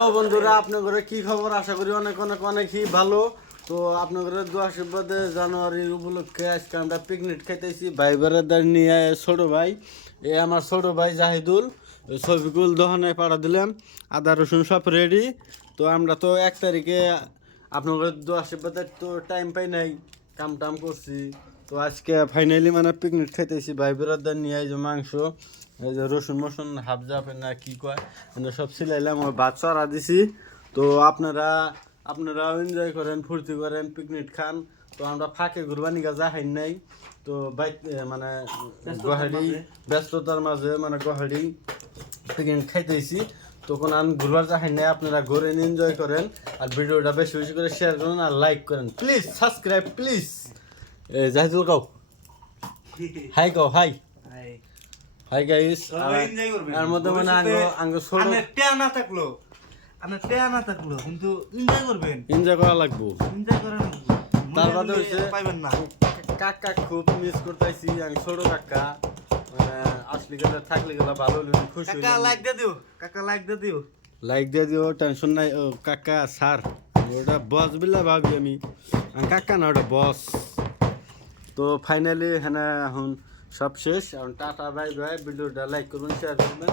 বন্ধুরা আপনাদের কি খবর? আশা করি অনেক অনেক অনেকই ভালো। তো আপনাদের দোয়া আশীর্বাদে জানুয়ারির উপলক্ষে আজকে আমরা পিকনিক খাইতেছি ভাই বেড়াদার নিয়ে। ছোট ভাই আমার ছোট ভাই জাহিদুল, শফিকুল দোকানে পাঠা দিলাম, আদা রসুন সব রেডি। তো আমরা তো 1 তারিখে আপনাদের দোয়া আশীর্বাদের তো টাইম পাই নাই, কাম টাম করছি। তো আজকে ফাইনালি মানে পিকনিক খাইতেছি ভাই বেড়াদার নিয়ে। এই যে মাংস, এই যে রসুন মসুন হাফ জাফ না কি কয় সব সিলাইলাম, ওই ভাত চড়া দিছি। তো আপনারাও এনজয় করেন, ফুর্তি করেন, পিকনিক খান। তো আমরা ফাঁকে ঘুরবানি গা যাই নাই। তো বাইক মানে গুয়াহাটি ব্যস্ততার মাঝে মানে গুয়াহাটি পিকনিক খাইতেছি। তখন আমি ঘুরবার যাই নাই, আপনারা ঘুরেন, এনজয় করেন। আর ভিডিওটা বেশি বেশি করে শেয়ার করেন আর লাইক করেন, প্লিজ সাবস্ক্রাইব প্লিজ। জাহিদুল কাও হাই কাও হাই হাই গাইস। আর মধ্যে মানে আঙ্গ ছোট কিন্তু এনজয় করবেন, এনজয় করা লাগবো। এনজয় করেন। তার বাদে হচ্ছে পাইবেন না। কাকা খুব মিস করতেছি আমি, ছোট কাকা মানে আসলে গেলে থাকলে গেলে ভালো হইলো, খুশি কাকা লাইক দিয়ে দিও, কাকা লাইক দিয়ে দিও। লাইক দিয়ে দিও, টেনশন নাই। ও কাকা স্যার, ওটা বস বিল্লা ভাবি আমি কাকা না, ওটা বস। তো ফাইনালি হ্যাঁ এখন সব শেষ। এখন টাটা বাই বাই। ভিডিওটা লাইক করবেন, শেয়ার করবেন।